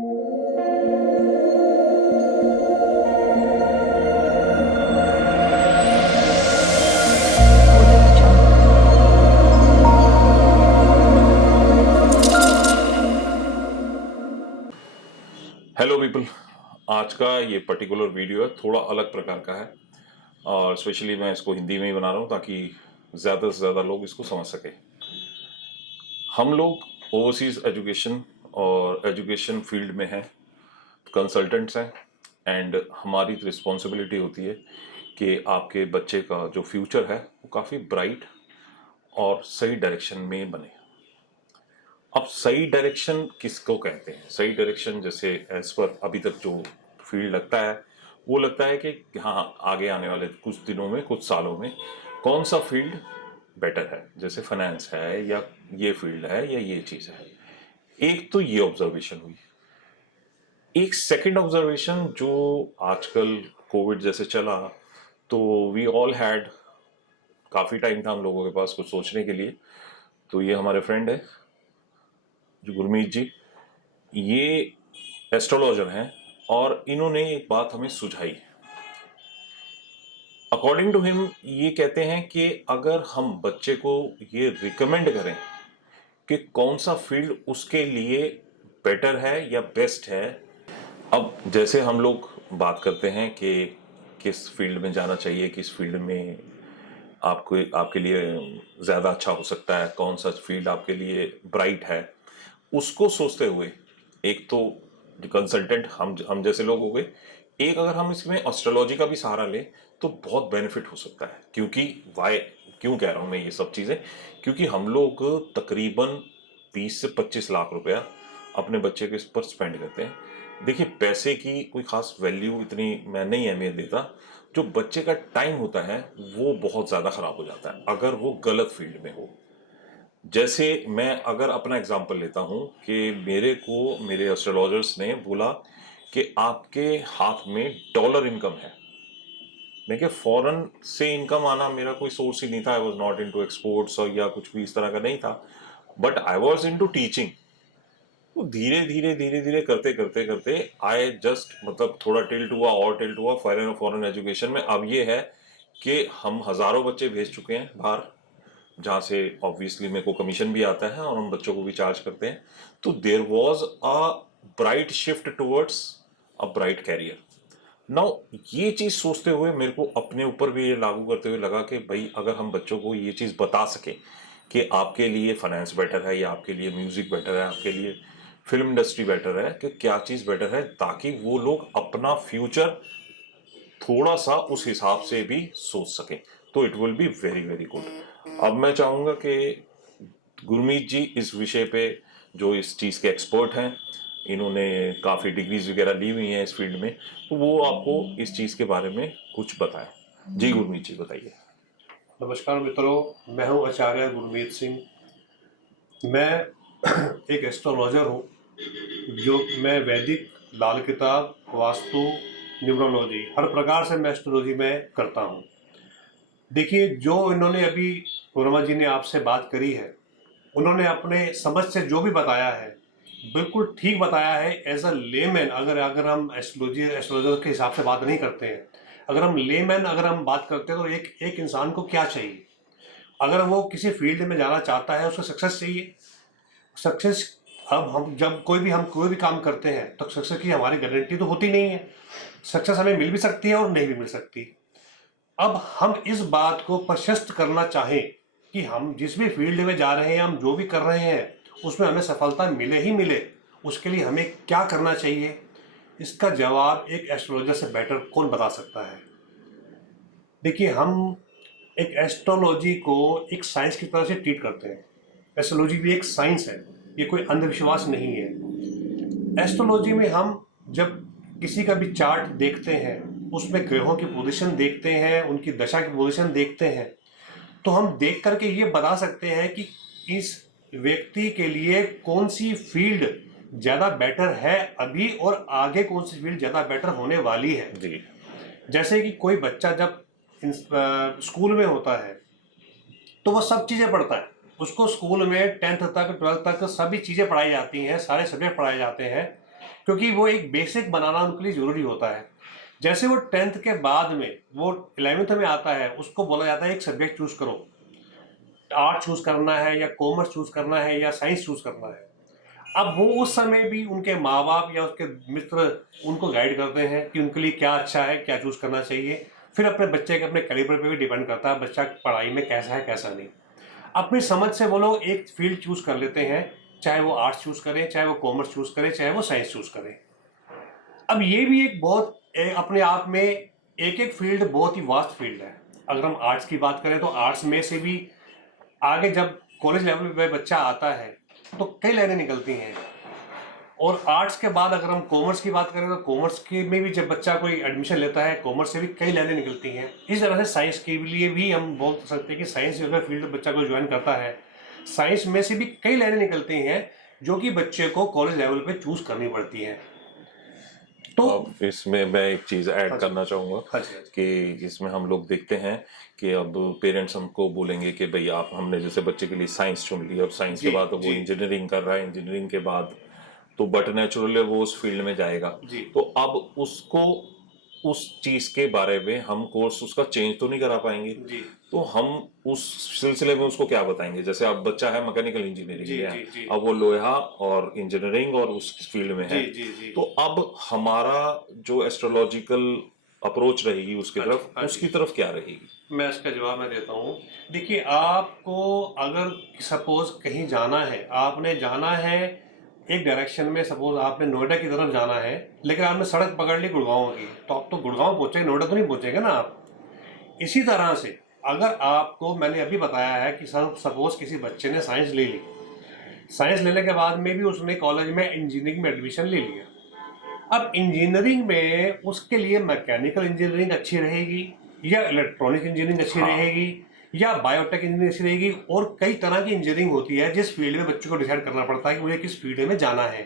Hello people, आज का ये पर्टिकुलर वीडियो है थोड़ा अलग प्रकार का है और स्पेशली मैं इसको हिंदी में ही बना रहा हूँ ताकि ज़्यादा से ज़्यादा लोग इसको समझ सकें। हम लोग ओवरसीज़ एजुकेशन और एजुकेशन फील्ड में हैं, कंसल्टेंट्स हैं एंड हमारी रिस्पॉन्सिबिलिटी होती है कि आपके बच्चे का जो फ्यूचर है वो काफ़ी ब्राइट और सही डायरेक्शन में बने। अब सही डायरेक्शन किसको कहते हैं? सही डायरेक्शन जैसे एज पर अभी तक जो फील्ड लगता है वो लगता है कि हाँ, आगे आने वाले कुछ दिनों में, कुछ सालों में कौन सा फील्ड बेटर है, जैसे फाइनेंस है या ये फील्ड है या ये चीज़ है। एक तो ये ऑब्जर्वेशन हुई। एक सेकंड ऑब्जर्वेशन जो आजकल कोविड जैसे चला तो वी ऑल हैड काफ़ी टाइम था हम लोगों के पास कुछ सोचने के लिए। तो ये हमारे फ्रेंड है जो गुरमीत जी, ये एस्ट्रोलॉजर हैं और इन्होंने एक बात हमें सुझाई। अकॉर्डिंग टू हिम ये कहते हैं कि अगर हम बच्चे को ये रिकमेंड करें कि कौन सा फील्ड उसके लिए बेटर है या बेस्ट है। अब जैसे हम लोग बात करते हैं कि किस फील्ड में जाना चाहिए, किस फील्ड में आपको आपके लिए ज़्यादा अच्छा हो सकता है, कौन सा फील्ड आपके लिए ब्राइट है, उसको सोचते हुए एक तो कंसल्टेंट हम जैसे लोग हो गए, एक अगर हम इसमें एस्ट्रोलॉजी का भी सहारा लें तो बहुत बेनिफिट हो सकता है। क्योंकि वाई क्यों कह रहा हूँ मैं ये सब चीज़ें, क्योंकि हम लोग तकरीबन 20 से 25 लाख रुपया अपने बच्चे के इस पर स्पेंड करते हैं। देखिए, पैसे की कोई खास वैल्यू इतनी मैं नहीं अहमियत देता, जो बच्चे का टाइम होता है वो बहुत ज़्यादा ख़राब हो जाता है अगर वो गलत फील्ड में हो। जैसे मैं अगर अपना एग्जांपल लेता हूं कि मेरे को मेरे एस्ट्रोलॉजर्स ने बोला कि आपके हाथ में डॉलर इनकम है। देखिए, फॉरेन से इनकम आना मेरा कोई सोर्स ही नहीं था। I was not into exports और या कुछ भी इस तरह का नहीं था, but I was into teaching. तो धीरे धीरे धीरे धीरे करते करते करते आई जस्ट मतलब थोड़ा टिल्ट हुआ और टिल्ट हुआ फॉरेन एजुकेशन में। अब ये है कि हम हजारों बच्चे भेज चुके हैं बाहर, जहाँ से ऑब्वियसली मेरे को कमीशन भी आता है और हम बच्चों को भी चार्ज करते हैं। तो there was a bright shift towards a bright career. Now ये चीज सोचते हुए मेरे को अपने ऊपर भी ये लागू करते हुए लगा कि भाई, अगर हम बच्चों को ये चीज बता सकें कि आपके लिए फाइनेंस बेटर है या आपके लिए म्यूजिक बेटर है, आपके लिए फिल्म इंडस्ट्री बेटर है, कि क्या चीज बेटर है, ताकि वो लोग अपना फ्यूचर थोड़ा सा उस हिसाब से भी सोच सकें, तो it will be very very good. अब मैं चाहूंगा कि गुरमीत जी इस विषय पे, जो इस चीज़ के एक्सपर्ट हैं, इन्होंने काफ़ी डिग्रीज वगैरह ली हुई हैं इस फील्ड में, तो वो आपको इस चीज़ के बारे में कुछ बताएं। जी गुरमीत जी, बताइए। नमस्कार मित्रों, मैं हूं आचार्य गुरमीत सिंह। मैं एक एस्ट्रोलॉजर हूं। जो मैं वैदिक, लाल किताब, वास्तु, न्यूमरोलॉजी, हर प्रकार से मैं एस्ट्रोलॉजी में करता हूं। देखिए, जो इन्होंने अभी वर्मा जी ने आपसे बात करी है, उन्होंने अपने समझ से जो भी बताया है बिल्कुल ठीक बताया है। एज अ लेमैन अगर हम एस्ट्रोलॉजर के हिसाब से बात नहीं करते हैं, अगर हम लेमैन अगर हम बात करते हैं तो एक एक इंसान को क्या चाहिए? अगर वो किसी फील्ड में जाना चाहता है, उसको सक्सेस चाहिए। सक्सेस, अब हम कोई भी काम करते हैं तो सक्सेस की हमारी गारंटी तो होती नहीं है। सक्सेस हमें मिल भी सकती है और नहीं भी मिल सकती। अब हम इस बात को प्रशस्त करना चाहें कि हम जिस भी फील्ड में जा रहे हैं, हम जो भी कर रहे हैं उसमें हमें सफलता मिले ही मिले, उसके लिए हमें क्या करना चाहिए? इसका जवाब एक एस्ट्रोलॉजर से बेटर कौन बता सकता है? देखिए, हम एक एस्ट्रोलॉजी को एक साइंस की तरह से ट्रीट करते हैं। एस्ट्रोलॉजी भी एक साइंस है, ये कोई अंधविश्वास नहीं है। एस्ट्रोलॉजी में हम जब किसी का भी चार्ट देखते हैं, उसमें ग्रहों की पोजीशन देखते हैं, उनकी दशा की पोजीशन देखते हैं, तो हम देख करके ये बता सकते हैं कि इस व्यक्ति के लिए कौन सी फील्ड ज़्यादा बेटर है अभी और आगे कौन सी फील्ड ज़्यादा बेटर होने वाली है। जी। जैसे कि कोई बच्चा जब स्कूल में होता है तो वो सब चीज़ें पढ़ता है। उसको स्कूल में 10th तक 12th तक सभी चीज़ें पढ़ाई जाती हैं, सारे सब्जेक्ट पढ़ाए जाते हैं। क्योंकि वो एक बेसिक बनाना उनके लिए ज़रूरी होता है। जैसे वो 10th के बाद में वो 11th में आता है, उसको बोला जाता है एक सब्जेक्ट चूज़ करो, आर्ट चूज़ करना है या कॉमर्स चूज़ करना है या साइंस चूज़ करना है। अब वो उस समय भी उनके माँ बाप या उसके मित्र उनको गाइड करते हैं कि उनके लिए क्या अच्छा है, क्या चूज़ करना चाहिए। फिर अपने बच्चे के अपने कैलिबर पे भी डिपेंड करता है बच्चा पढ़ाई में कैसा है कैसा नहीं। अपनी समझ से वो लोग एक फील्ड चूज़ कर लेते हैं, चाहे वो आर्ट्स चूज़ करें, चाहे वो कॉमर्स चूज़ करें, चाहे वो साइंस चूज़ करें। अब ये भी एक बहुत अपने आप में एक एक फील्ड बहुत ही वास्ट फील्ड है। अगर हम आर्ट्स की बात करें तो आर्ट्स में से भी आगे जब कॉलेज लेवल पे बच्चा आता है तो कई लाइनें निकलती हैं। और आर्ट्स के बाद अगर हम कॉमर्स की बात करें तो कॉमर्स के में भी जब बच्चा कोई एडमिशन लेता है, कॉमर्स से भी कई लाइनें निकलती हैं। इस तरह से साइंस के लिए भी हम बोल सकते हैं कि साइंस अगर फील्ड बच्चा को ज्वाइन करता है, साइंस में से भी कई लाइनें निकलती हैं जो कि बच्चे को कॉलेज लेवल पे चूज करनी पड़ती हैं। तो अब इसमें मैं एक चीज ऐड करना चाहूंगा हाँ जी, हाँ जी। कि इसमें हम लोग देखते हैं कि अब पेरेंट्स हमको बोलेंगे कि भाई आप, हमने जैसे बच्चे के लिए साइंस चुन लिया, अब साइंस के जी, बाद अब वो जी। इंजीनियरिंग कर रहा है, इंजीनियरिंग के बाद तो बट नेचुरली वो उस फील्ड में जाएगा। जी। तो अब उसको उस चीज के बारे में हम कोर्स उसका चेंज तो नहीं करा पाएंगे। जी। तो हम उस सिलसिले में उसको क्या बताएंगे, जैसे अब बच्चा है मैकेनिकल इंजीनियरिंग जी, में जी, है, जी। अब वो लोहा और इंजीनियरिंग और उस फील्ड में है। जी, जी, जी। तो अब हमारा जो एस्ट्रोलॉजिकल अप्रोच रहेगी उसकी हाँ जी, तरफ, हाँ उसकी जी। तरफ क्या रहेगी? मैं इसका जवाब मैं देता हूँ। देखिए, आपको अगर सपोज कहीं जाना है, आपने जाना है एक डायरेक्शन में, सपोज आपने नोएडा की तरफ जाना है, लेकिन आपने सड़क पकड़ ली गुड़गांव की, तो आप तो गुड़गांव पहुंचेंगे, नोएडा तो नहीं पहुंचेंगे ना आप। इसी तरह से अगर आपको, मैंने अभी बताया है कि सपोज किसी बच्चे ने साइंस ले ली, साइंस लेने के बाद में भी उसने कॉलेज में इंजीनियरिंग में एडमिशन ले लिया। अब इंजीनियरिंग में उसके लिए मैकेनिकल इंजीनियरिंग अच्छी रहेगी या इलेक्ट्रॉनिक इंजीनियरिंग अच्छी हाँ। रहेगी या बायोटेक इंजीनियरिंग अच्छी रहेगी, और कई तरह की इंजीनियरिंग होती है जिस फील्ड में बच्चे को डिसाइड करना पड़ता है कि मुझे किस फील्ड में जाना है,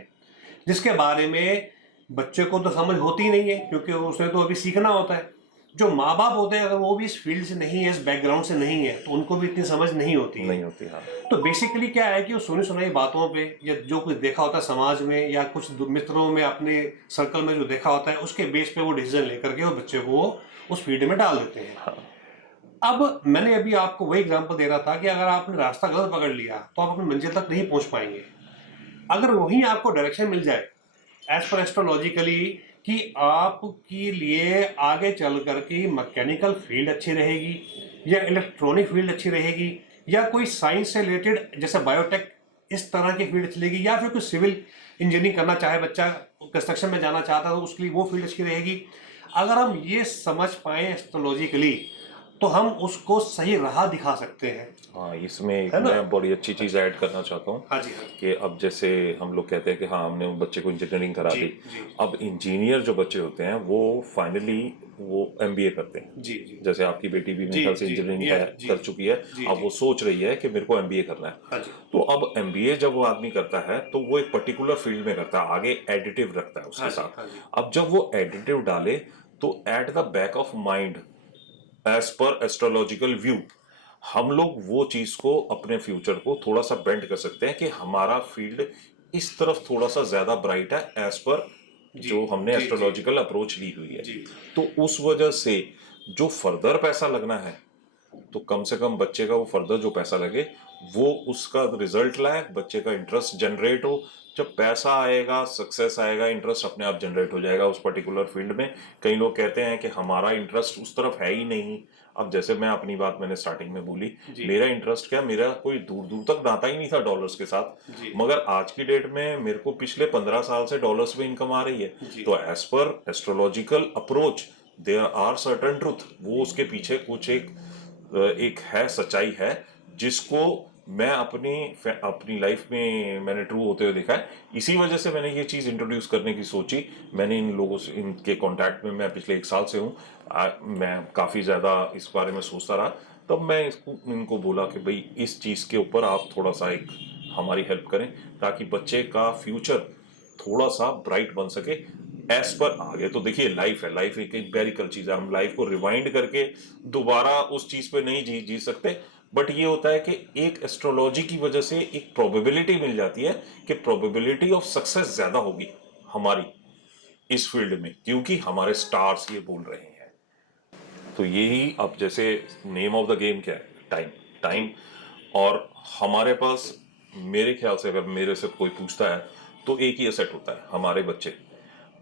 जिसके बारे में बच्चे को तो समझ होती ही नहीं है क्योंकि उसने तो अभी सीखना होता है। जो माँ बाप होते हैं अगर वो भी इस फील्ड से नहीं है, इस बैकग्राउंड से नहीं है, तो उनको भी इतनी समझ नहीं होती है। नहीं होती, हाँ। तो बेसिकली क्या है कि वो सुनी सुनाई बातों पे या जो कुछ देखा होता है समाज में या कुछ मित्रों में अपने सर्कल में जो देखा होता है उसके बेस पे वो डिसीजन लेकर के वो बच्चे को उस फील्ड में डाल देते हैं। हाँ। अब मैंने अभी आपको वही एग्जांपल दे रहा था कि अगर आपने रास्ता गलत पकड़ लिया तो आप अपनी मंजिल तक नहीं पहुंच पाएंगे। अगर वहीं आपको डायरेक्शन मिल जाए एज पर एस्ट्रोलॉजिकली कि आपके लिए आगे चल करके मैकेनिकल फील्ड अच्छी रहेगी या इलेक्ट्रॉनिक फील्ड अच्छी रहेगी या कोई साइंस से रिलेटेड जैसे बायोटेक इस तरह की फील्ड चलेगी या फिर कोई सिविल इंजीनियरिंग करना चाहे बच्चा, कंस्ट्रक्शन में जाना चाहता है तो उसके लिए वो फील्ड अच्छी रहेगी। अगर हम ये समझ पाए एस्ट्रोलॉजिकली तो हम उसको सही राह दिखा सकते हैं। हाँ, इसमें एक है ना? मैं बड़ी अच्छी चीज ऐड करना चाहता हूँ हाँ जी, हाँ कि अब जैसे हम लोग कहते हैं कि हाँ हमने उन बच्चे को इंजीनियरिंग करा जी, दी। जी। अब इंजीनियर जो बच्चे होते हैं वो फाइनली वो एमबीए करते हैं। जी, जी। जैसे आपकी बेटी भी मेरे जी, ख्याल से जी, इंजीनियरिंग ये, है, जी। कर चुकी है। जी, अब जी। वो सोच रही है कि मेरे को एमबीए करना है। हाँ जी। तो अब एमबीए जब वो आदमी करता है तो वो एक पर्टिकुलर फील्ड में करता है, आगे एडिटिव रखता है उसके हाँ जी, साथ। हाँ जी। अब जब वो एडिटिव डाले तो at the back of mind as per astrological view हम लोग वो चीज को, अपने फ्यूचर को थोड़ा सा बेंड कर सकते हैं कि हमारा फील्ड इस तरफ थोड़ा सा ज्यादा ब्राइट है एज पर जी, जो हमने जी, जी। एस्ट्रोलॉजिकल अप्रोच ली हुई है। जी। तो उस वजह से जो फर्दर पैसा लगना है तो कम से कम बच्चे का वो फर्दर जो पैसा लगे वो उसका रिजल्ट लाए, बच्चे का इंटरेस्ट जनरेट हो। जब पैसा आएगा, सक्सेस आएगा, इंटरेस्ट अपने आप जनरेट हो जाएगा उस पर्टिकुलर फील्ड में। कई लोग कहते हैं कि हमारा इंटरेस्ट उस तरफ है ही नहीं। अब जैसे मैं अपनी बात मैंने स्टार्टिंग में बोली, जी। मेरा इंटरेस्ट क्या, मेरा कोई दूर दूर तक नाता ही नहीं था डॉलर्स के साथ। जी। मगर आज की डेट में मेरे को पिछले 15 साल से डॉलर्स में इनकम आ रही है। जी। तो as per astrological approach there are certain truth, वो उसके पीछे कुछ एक है, सच्चाई है जिसको मैं अपनी लाइफ में मैंने ट्रू होते हुए देखा है। इसी वजह से मैंने ये चीज़ इंट्रोड्यूस करने की सोची। मैंने इन लोगों से, इनके कांटेक्ट में मैं पिछले 1 साल से हूँ। मैं काफ़ी ज़्यादा इस बारे में सोचता रहा, तब मैं इनको बोला कि भाई इस चीज़ के ऊपर आप थोड़ा सा एक हमारी हेल्प करें ताकि बच्चे का फ्यूचर थोड़ा सा ब्राइट बन सके। एज पर आगे तो देखिए लाइफ है, लाइफ एक एम्पेरिकल चीज है, हम लाइफ को रिवाइंड करके दोबारा उस चीज पे नहीं जी सकते। बट ये होता है कि एक एस्ट्रोलॉजी की वजह से एक प्रोबेबिलिटी मिल जाती है कि प्रोबेबिलिटी ऑफ सक्सेस ज्यादा होगी हमारी इस फील्ड में, क्योंकि हमारे स्टार्स ये बोल रहे हैं। तो यही, अब जैसे नेम ऑफ द गेम क्या है, टाइम। टाइम। और हमारे पास, मेरे ख्याल से अगर मेरे से कोई पूछता है तो एक ही असेट होता है, हमारे बच्चे।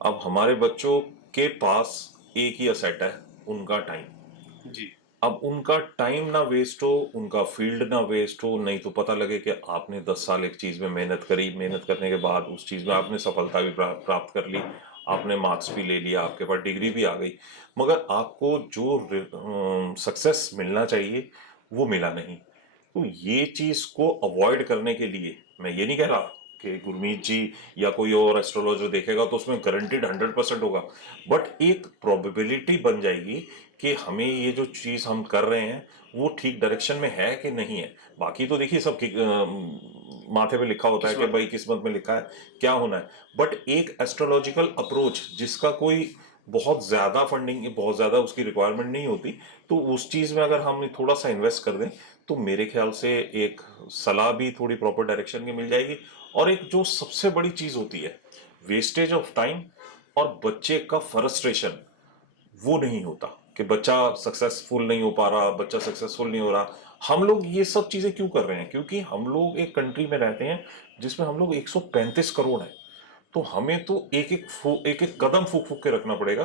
अब हमारे बच्चों के पास एक ही असेट है, उनका टाइम। जी। अब उनका टाइम ना वेस्ट हो, उनका फील्ड ना वेस्ट हो, नहीं तो पता लगे कि आपने 10 साल एक चीज में मेहनत करी, मेहनत करने के बाद उस चीज में आपने सफलता भी प्राप्त कर ली, आपने मार्क्स भी ले लिया, आपके पास डिग्री भी आ गई, मगर आपको जो सक्सेस मिलना चाहिए वो मिला नहीं। तो ये चीज को अवॉइड करने के लिए, मैं ये नहीं कह रहा कि गुरमीत जी या कोई और एस्ट्रोलॉजर देखेगा तो उसमें गारंटीड 100% होगा, बट एक प्रोबेबिलिटी बन जाएगी कि हमें ये जो चीज हम कर रहे हैं वो ठीक डायरेक्शन में है कि नहीं है। बाकी तो देखिए सब माथे पे लिखा होता है कि भाई किस्मत में लिखा है क्या होना है, बट एक एस्ट्रोलॉजिकल अप्रोच जिसका कोई बहुत ज्यादा फंडिंग, बहुत ज्यादा उसकी रिक्वायरमेंट नहीं होती, तो उस चीज में अगर हम थोड़ा सा इन्वेस्ट कर दें तो मेरे ख्याल से एक सलाह भी थोड़ी प्रॉपर डायरेक्शन की मिल जाएगी। और एक जो सबसे बड़ी चीज होती है, वेस्टेज ऑफ टाइम और बच्चे का फ्रस्ट्रेशन, वो नहीं होता कि बच्चा सक्सेसफुल नहीं हो पा रहा, बच्चा सक्सेसफुल नहीं हो रहा। हम लोग ये सब चीजें क्यों कर रहे हैं? क्योंकि हम लोग एक कंट्री में रहते हैं जिसमें हम लोग 135 करोड़ हैं। तो हमें तो एक एक कदम फूक फूक के रखना पड़ेगा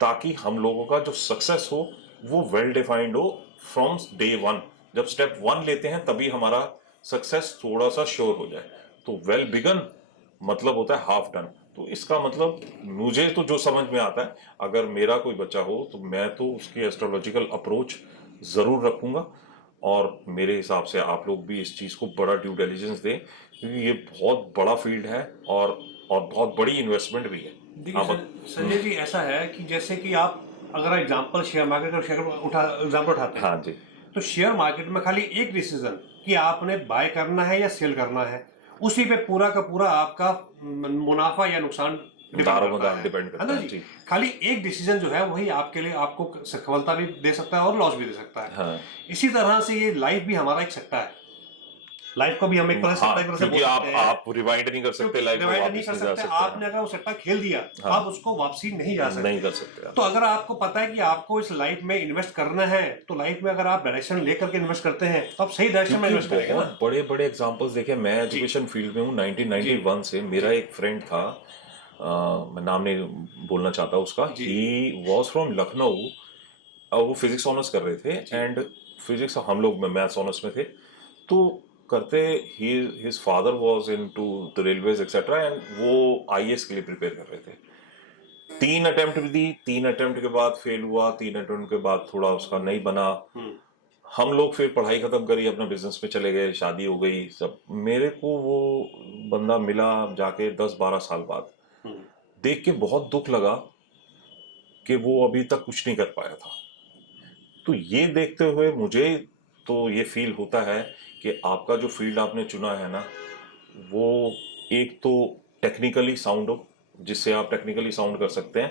ताकि हम लोगों का जो सक्सेस हो वो वेल डिफाइंड हो फ्रॉम डे वन। जब स्टेप वन लेते हैं तभी हमारा सक्सेस थोड़ा सा श्योर हो जाए। तो वेल बिगन मतलब होता है हाफ डन। तो इसका मतलब मुझे तो जो समझ में आता है, अगर मेरा कोई बच्चा हो तो मैं तो उसकी एस्ट्रोलॉजिकल अप्रोच जरूर रखूंगा। और मेरे हिसाब से आप लोग भी इस चीज को बड़ा ड्यू डिलिजेंस दें, क्योंकि ये बहुत बड़ा फील्ड है और बहुत बड़ी इन्वेस्टमेंट भी है। देखिए संजय जी, ऐसा है कि जैसे कि आप अगर एग्जांपल शेयर मार्केट का एग्जांपल उठाते हैं, हाँ जी। तो शेयर मार्केट में खाली एक डिसीजन कि आपने बाय करना है या सेल करना है, उसी पे पूरा का पूरा आपका मुनाफा या नुकसान दारोमदार डिपेंड है करता ना है जी। जी। खाली एक डिसीजन जो है वही आपके लिए आपको सफलता भी दे सकता है और लॉस भी दे सकता है। हाँ इसी तरह से ये लाइफ भी हमारा एक सट्टा है। लाइफ को भी हम एक तरह से हाँ, सट्टा बोल क्योंकि सकते हैं। आप रिवाइंड नहीं कर सकते, लाइफ को डिवाइड नहीं वापस कर नहीं जा सकते। सकते। आपने अगर वो सट्टा खेल दिया तो हाँ। आप उसको वापसी नहीं जा सकते। नहीं कर सकते तो अगर आपको पता है कि आपको इस लाइफ में इन्वेस्ट करना है, तो लाइफ में अगर आप डायरेक्शन लेकर के इन्वेस्ट करते हैं तो आप सही डायरेक्शन में इन्वेस्ट करेंगे ना। बहुत बड़े बड़े एग्जांपल्स देखे। मैं एजुकेशन फील्ड में हूँ 1991 से। मेरा एक फ्रेंड था, मैं नाम नहीं बोलना चाहता उसका, ही वॉज फ्रॉम लखनऊ। वो फिजिक्स ऑनर्स कर रहे थे एंड फिजिक्स, हम लोग मैथ्स ऑनर्स में थे। तो करते ही his father was into the railways etcetera, and वो आईएएस के लिए प्रिपेयर कर रहे थे। 3 अटेम्प्ट भी दी, 3 अटेम्प्ट के बाद फेल हुआ, 3 अटेम्प्ट के बाद थोड़ा उसका नहीं बना। हम लोग फिर पढ़ाई खत्म करी, अपना बिजनेस में चले गए, शादी हो गई सब। मेरे को वो बंदा मिला जाके 10-12 साल बाद। देख के बहुत दुख लगा कि वो अभी तक कुछ नहीं कर पाया था। तो ये देखते हुए मुझे तो ये फील होता है कि आपका जो फील्ड आपने चुना है ना, वो एक तो टेक्निकली साउंड हो, जिससे आप टेक्निकली साउंड कर सकते हैं,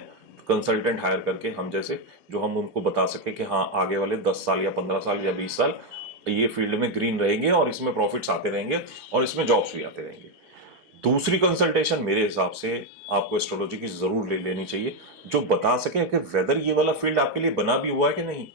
कंसल्टेंट हायर करके हम जैसे, जो हम उनको बता सके कि हाँ आगे वाले 10 साल या 15 साल या 20 साल ये फील्ड में ग्रीन रहेंगे और इसमें प्रॉफिट्स आते रहेंगे और इसमें जॉब्स भी आते रहेंगे। दूसरी कंसल्टेशन मेरे हिसाब से आपको एस्ट्रोलॉजी की जरूर ले लेनी चाहिए, जो बता सके कि वेदर ये वाला फील्ड आपके लिए बना भी हुआ है कि नहीं।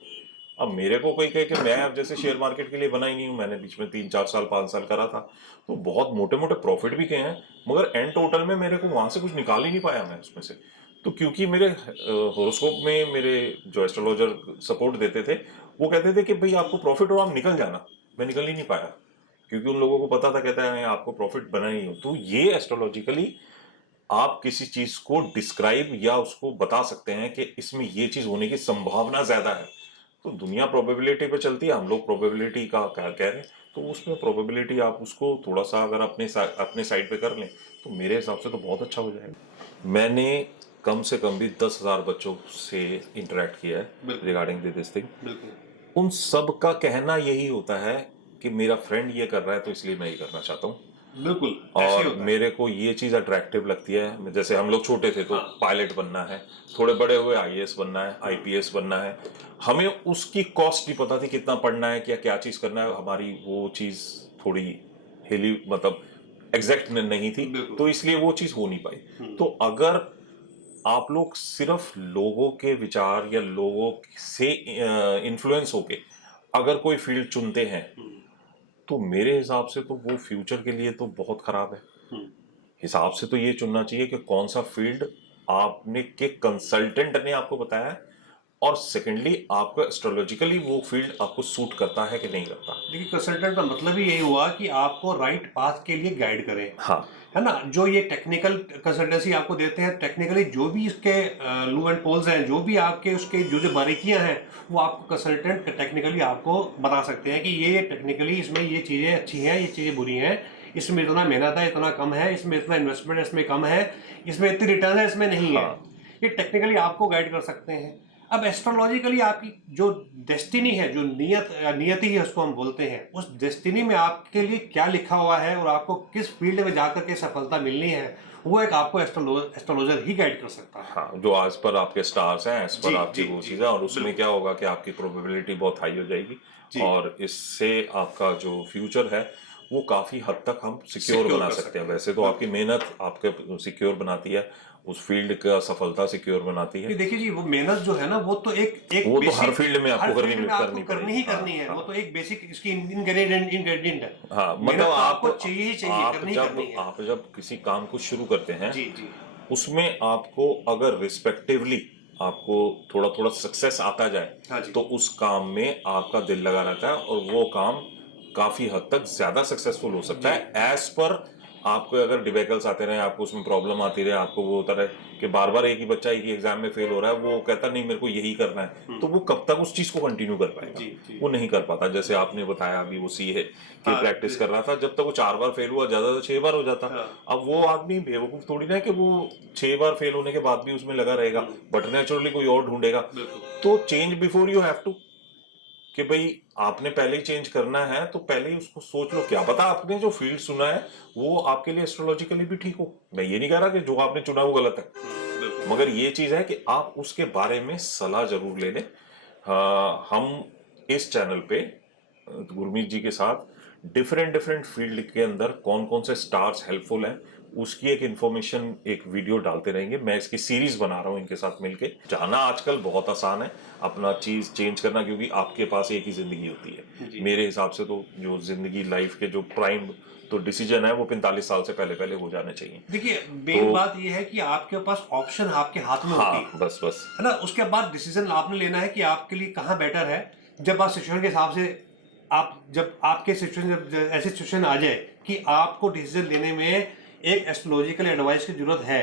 अब मेरे को कोई कहे कि मैं अब जैसे शेयर मार्केट के लिए बना ही नहीं हूँ, मैंने बीच में 3-4 साल 5 साल करा था, तो बहुत मोटे मोटे प्रॉफिट भी किए हैं, मगर एंड टोटल में मेरे को वहां से कुछ निकाल ही नहीं पाया मैं उसमें से। तो क्योंकि मेरे होरोस्कोप में मेरे जो एस्ट्रोलॉजर सपोर्ट देते थे वो कहते थे कि भाई आपको प्रॉफिट हो, आप निकल जाना। मैं निकल ही नहीं पाया क्योंकि उन लोगों को पता था, कहता है आपको प्रॉफिट बना ही हो। तो ये एस्ट्रोलॉजिकली आप किसी चीज को डिस्क्राइब या उसको बता सकते हैं कि इसमें ये चीज होने की संभावना ज्यादा है। तो दुनिया प्रोबेबिलिटी पे चलती है, हम लोग प्रोबेबिलिटी का क्या कह रहे हैं, तो उसमें प्रोबेबिलिटी आप उसको थोड़ा सा अगर अपने साइड पे कर लें तो मेरे हिसाब से तो बहुत अच्छा हो जाएगा। मैंने कम से कम भी 10,000 बच्चों से इंटरेक्ट किया है रिगार्डिंग दिस थिंग। उन सब का कहना यही होता है कि मेरा फ्रेंड ये कर रहा है तो इसलिए मैं ये करना चाहता हूँ। बिल्कुल ऐसे ही और होता है। मेरे को ये चीज अट्रैक्टिव लगती है। जैसे हम लोग छोटे थे तो पायलट बनना है, थोड़े बड़े हुए आईएएस बनना है, आईपीएस बनना है। हमें उसकी कॉस्ट नहीं पता थी कितना पढ़ना है, क्या क्या चीज करना है। हमारी वो चीज थोड़ी हिली, मतलब एग्जैक्ट नहीं थी, बिल्कुल। तो इसलिए वो चीज हो नहीं पाई। तो अगर आप लोग सिर्फ लोगों के विचार या लोगों से इन्फ्लुएंस होके अगर कोई फील्ड चुनते हैं, तो मेरे हिसाब से तो वो फ्यूचर के लिए तो बहुत खराब है। हिसाब से तो ये चुनना चाहिए कि कौन सा फील्ड आपने के कंसल्टेंट ने आपको बताया है, और सेकेंडली आपको एस्ट्रोलॉजिकली वो फील्ड आपको सूट करता है कि नहीं करता। देखिए, कंसल्टेंट का मतलब ही यही हुआ कि आपको राइट पाथ के लिए गाइड करें, हाँ, है ना। जो ये टेक्निकल कंसल्टेंसी आपको देते हैं, टेक्निकली जो भी इसके लू एंड पोल्स हैं, जो भी आपके उसके जो जो बारीकियां हैं, वो आपको कंसल्टेंट टेक्निकली आपको बता सकते हैं कि ये टेक्निकली इसमें ये चीज़ें अच्छी हैं, ये चीज़ें बुरी हैं, इसमें इतना मेहनत है, इतना कम है, इसमें इतना इन्वेस्टमेंट है, इसमें कम है, इसमें इतनी रिटर्न है, इसमें नहीं है। ये टेक्निकली आपको गाइड कर सकते हैं। अब एस्ट्रोलॉजिकली आपकी जो डेस्टिनी है, जो नियति है उसको हम बोलते हैं, उस डेस्टिनी में आपके लिए क्या लिखा हुआ है और आपको किस फील्ड में जाकर के सफलता मिलनी है, वो एक आपको एस्ट्रोलॉजर ही गाइड कर सकता है। हाँ, जो आज पर आपके स्टार्स हैं, एज पर आपकी वो जी, चीज़ है, और उसमें क्या होगा कि आपकी प्रोबेबिलिटी बहुत हाई हो जाएगी, और इससे आपका जो फ्यूचर है वो काफ़ी हद तक हम सिक्योर बना सकते हैं। वैसे तो आपकी मेहनत आपके सिक्योर बनाती है, उस फील्ड का सफलता सिक्योर बनाती है। देखिए जी, वो मेहनत जो है ना, वो तो एक वो तो हर फील्ड में आपको करनी ही करनी है। वो तो एक बेसिक इसकी इंग्रेडिएंट है। हाँ, मतलब आपको चाहिए ही चाहिए, करनी है। आप जब किसी काम को शुरू करते हैं, जी जी, उसमें आपको अगर रिस्पेक्टिवली आपको थोड़ा थोड़ा सक्सेस आता जाए, हाँ जी, तो उस काम में आपका दिल लगा रहता है और वो काम काफी हद तक ज्यादा सक्सेसफुल हो सकता है। एज पर आपको अगर डिबेकल्स आते रहे, आपको उसमें प्रॉब्लम आती रहे, आपको वो होता रहे कि बार बार एक ही बच्चा एक ही एग्जाम में फेल हो रहा है, वो कहता नहीं मेरे को यही करना है, तो वो कब तक उस चीज को कंटिन्यू कर पाएगा? वो नहीं कर पाता। जैसे आपने बताया अभी वो सीए की प्रैक्टिस कर रहा था, जब तक वो 4 बार फेल हुआ, ज्यादा तो 6 बार हो जाता। अब वो आदमी बेवकूफ थोड़ी ना है कि वो 6 बार फेल होने के बाद भी उसमें लगा रहेगा, बट नेचुरली कोई और ढूंढेगा। तो change before you have to, कि भाई आपने पहले ही चेंज करना है तो पहले ही उसको सोच लो। क्या पता आपने जो फील्ड सुना है वो आपके लिए एस्ट्रोलॉजिकली भी ठीक हो। मैं ये नहीं कह रहा कि जो आपने चुना वो गलत है, मगर ये चीज है कि आप उसके बारे में सलाह जरूर ले लें। हम इस चैनल पे गुरमीत जी के साथ डिफरेंट डिफरेंट फील्ड के अंदर कौन कौन से स्टार्स हेल्पफुल हैं उसकी एक इंफॉर्मेशन, एक वीडियो डालते रहेंगे। मैं इसकी सीरीज बना रहा हूँ इनके साथ मिलके। जाना आजकल बहुत आसान है अपना चीज चेंज करना, क्योंकि आपके पास एक ही जिंदगी होती है। मेरे हिसाब से तो जो जिंदगी लाइफ के जो प्राइम तो डिसीजन है वो 45 साल से पहले पहले हो जाने चाहिए। देखिए, मेन बात ये है कि आपके पास ऑप्शन आपके हाथ में होती है। बस है ना। उसके बाद डिसीजन आपने लेना है कि आपके लिए कहाँ बेटर है। जब आप सिचुएशन के हिसाब से, आप जब आपके सिचुएशन, जब ऐसी सिचुएशन आ जाए कि आपको डिसीजन लेने में एक एस्ट्रोलॉजिकल एडवाइस की जरूरत है,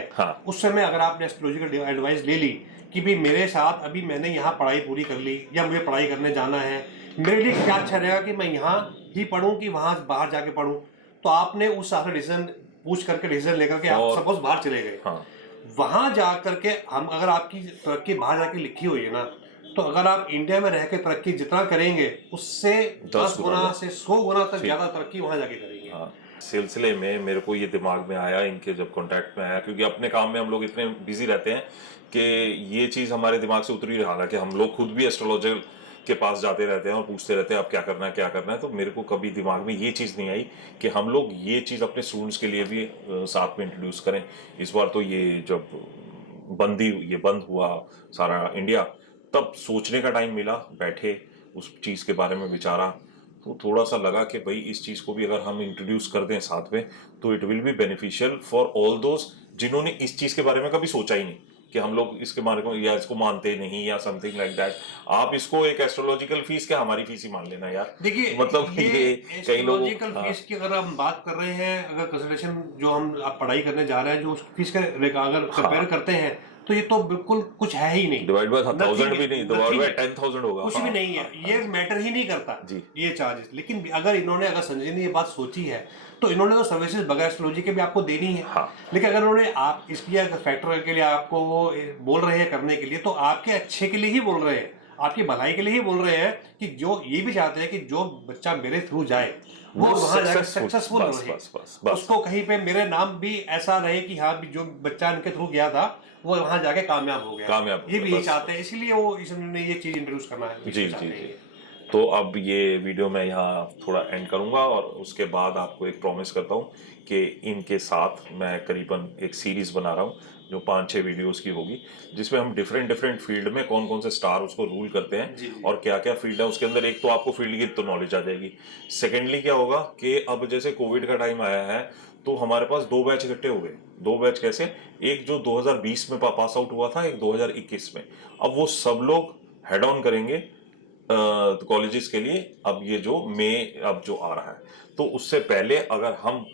उस समय अगर आपने एस्ट्रोलॉजिकल एडवाइस ले ली कि भाई मेरे साथ अभी मैंने यहाँ पढ़ाई पूरी कर ली या मुझे पढ़ाई करने जाना है, मेरे लिए क्या अच्छा रहेगा कि मैं यहाँ ही पढ़ूँ कि वहाँ बाहर जाके पढ़ूँ, तो आपने उस हिसाब से डिसीजन पूछ करके डिसीजन लेकर के आप सपोज बाहर चले गए। वहां जा करके हम, अगर आपकी तरक्की बाहर जाके लिखी हुई है ना, तो अगर आप इंडिया में रह के तरक्की जितना करेंगे उससे 10 गुना से 100 गुना तक ज्यादा तरक्की वहां जाके करेंगे। सिलसिले में मेरे को ये दिमाग में आया, इनके जब कांटेक्ट में आया, क्योंकि अपने काम में हम लोग इतने बिजी रहते हैं कि ये चीज़ हमारे दिमाग से उतरी रहा। हालांकि हम लोग खुद भी एस्ट्रोलॉजर के पास जाते रहते हैं और पूछते रहते हैं अब क्या करना है क्या करना है, तो मेरे को कभी दिमाग में ये चीज़ नहीं आई कि हम लोग ये चीज़ अपने स्टूडेंट्स के लिए भी साथ में इंट्रोड्यूस करें। इस बार तो ये जब बंद हुआ सारा इंडिया, तब सोचने का टाइम मिला, बैठे उस चीज़ के बारे में विचारा, तो थोड़ा सा लगा कि भाई इस चीज़ को भी अगर हम इंट्रोड्यूस कर दें साथ में तो it will be beneficial for all those जिन्होंने इस चीज़ के बारे में कभी सोचा ही नहीं कि हम लोग इसके बारे में या इसको मानते नहीं या समथिंग लाइक दैट। आप इसको एक एस्ट्रोलॉजिकल फीस क्या हमारी फीस ही मान लेना यार। देखिए, मतलब ये कई लोग फीस की अगर हम बात कर रहे हैं, अगर कंसल्टेशन जो हम पढ़ाई करने जा रहे हैं, जो फीस का अगर कंपेयर करते हैं, तो ये तो बिल्कुल कुछ है ही नहीं। डिवाइड बाय 1000 भी नहीं, डिवाइड बाय 10,000 होगा, कुछ भी नहीं है। ये मैटर ही नहीं करता ये चार्जेस। लेकिन अगर संजय ने ये बात सोची है तो इन्होंने तो सर्विसेज बगैर एस्ट्रोलॉजी के भी आपको देनी है। लेकिन अगर उन्होंने आप इसलिए फैक्टर के लिए आपको वो बोल रहे हैं करने के लिए, तो आपके अच्छे के लिए ही बोल रहे हैं, आपकी भलाई के लिए ही बोल रहे हैं कि जो ये भी चाहते हैं कि जो बच्चा मेरे थ्रू जाए वो वहां जाकर सक्सेसफुल रहे, उसको कहीं पे मेरे नाम भी ऐसा रहे कि हाँ भी जो बच्चा इनके थ्रू गया था वो वहां जाके कामयाब हो गया। ये भी चाहते हैं, इसीलिए वो इसने ये चीज इंट्रोड्यूस करना है। जी जी जी। तो अब ये वीडियो मैं यहाँ थोड़ा एंड करूँगा और उसके बाद आपको एक प्रॉमिस करता हूँ कि इनके साथ मैं करीबन एक सीरीज़ बना रहा हूँ जो 5-6 वीडियोस की होगी, जिसमें हम डिफरेंट डिफरेंट फील्ड में कौन कौन से स्टार उसको रूल करते हैं और क्या क्या फील्ड है उसके अंदर। एक तो आपको फील्ड की तो नॉलेज आ जाएगी। सेकेंडली क्या होगा कि अब जैसे कोविड का टाइम आया है तो हमारे पास 2 बैच इकट्ठे हो गए। 2 बैच कैसे? एक जो 2020 में पास आउट हुआ था, एक 2021 में। अब वो सब लोग हेड ऑन करेंगे कॉलेजेस के लिए। अब ये जो मई अब जो आ रहा है, तो उससे पहले अगर हम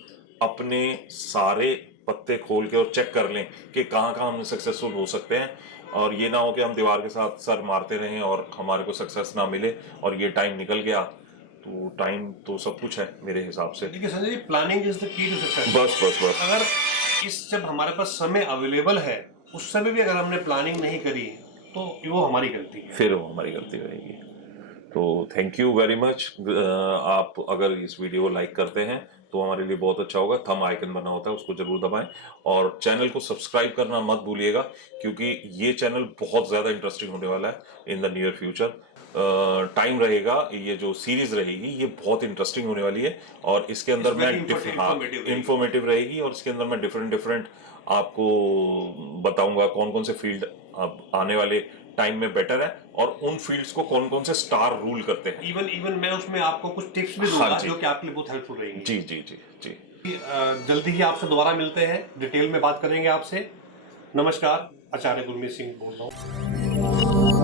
अपने सारे पत्ते खोल के और चेक कर लें कि कहाँ कहाँ हम सक्सेसफुल हो सकते हैं, और ये ना हो कि हम दीवार के साथ सर मारते रहें और हमारे को सक्सेस ना मिले और ये टाइम निकल गया। तो टाइम तो सब कुछ है मेरे हिसाब से। देखिए Sanjay ji, planning is the key to success. बस बस बस। अगर इस जब हमारे पास समय अवेलेबल है उस समय भी अगर हमने प्लानिंग नहीं करी तो वो हमारी गलती है, फिर वो हमारी गलती रहेगी। तो थैंक यू वेरी मच। आप अगर इस वीडियो को लाइक करते हैं तो हमारे लिए बहुत अच्छा होगा। थंब आइकन बना होता है, उसको जरूर दबाएं और चैनल को सब्सक्राइब करना मत भूलिएगा, क्योंकि ये चैनल बहुत ज़्यादा इंटरेस्टिंग होने वाला है in the near future. Time रहेगा, ये जो सीरीज रहेगी ये बहुत इंटरेस्टिंग होने वाली है और इसके अंदर मैं इंफॉर्मेटिव रहेगी और इसके अंदर मैं डिफरेंट डिफरेंट आपको बताऊंगा कौन कौन से फील्ड अब आने वाले टाइम में बेटर है और उन फील्ड्स को कौन कौन से स्टार रूल करते हैं। इवन मैं उसमें आपको कुछ टिप्स भी दूंगा जो कि आपके लिए बहुत हेल्पफुल रहेंगी। जी जी जी जी। जल्दी ही आपसे दोबारा मिलते हैं, डिटेल में बात करेंगे आपसे। नमस्कार, आचार्य गुरमीत सिंह बोल रहा हूँ।